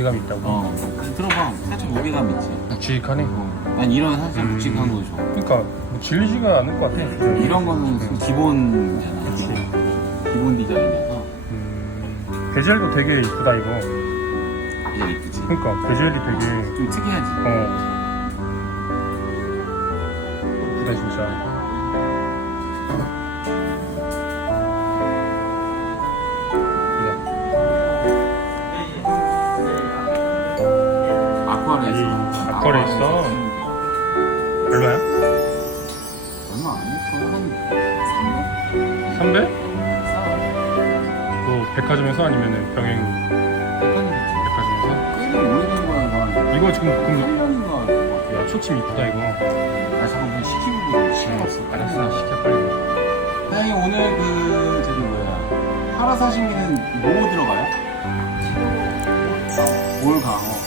무게감 있다고. 어 들어봐 살짝 무게감 있지 묵직하네. 어. 난 이런 살짝 음. 묵직한 거 좋아 그러니까 뭐 질리지가 않을 것 같아. 이런 거는 기본이잖아 그치. 기본 디자인이어서 음, 베젤도 되게 이쁘다 이거. 이제 이쁘지 그러니까 베젤이 되게 좀 특이하지 어 이쁘다 진짜. 아쿠아레이서 이 아쿠아레이서. 얼마야? 얼마 안 했어 한 300? 300? 그 백화점에서 아니면은 병행 백화점에서? 꽤 오래된 거야 이거 이거 지금 그럼 3년인가 야 초침 이쁘다 이거. 아 잠깐 시키고 그래 시간 없어 알았어 시켜 빨리. 사장님 오늘 그 저기 뭐야 하라 사시미는 뭐 들어가요? 뭘 강어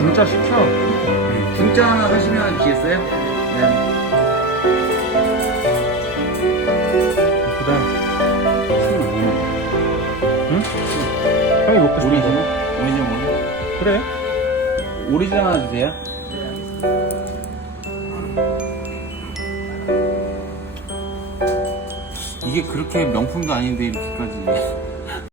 진짜 시켜. 중짜 하시면 아시겠어요? 네 이쁘다. 술을 뭐 먹어? 응? 형이 먹고 싶은 오리지널? 거. 오리지널 먹어? 그래. 오리지널 하나 주세요 이게 그렇게 명품도 아닌데 이렇게까지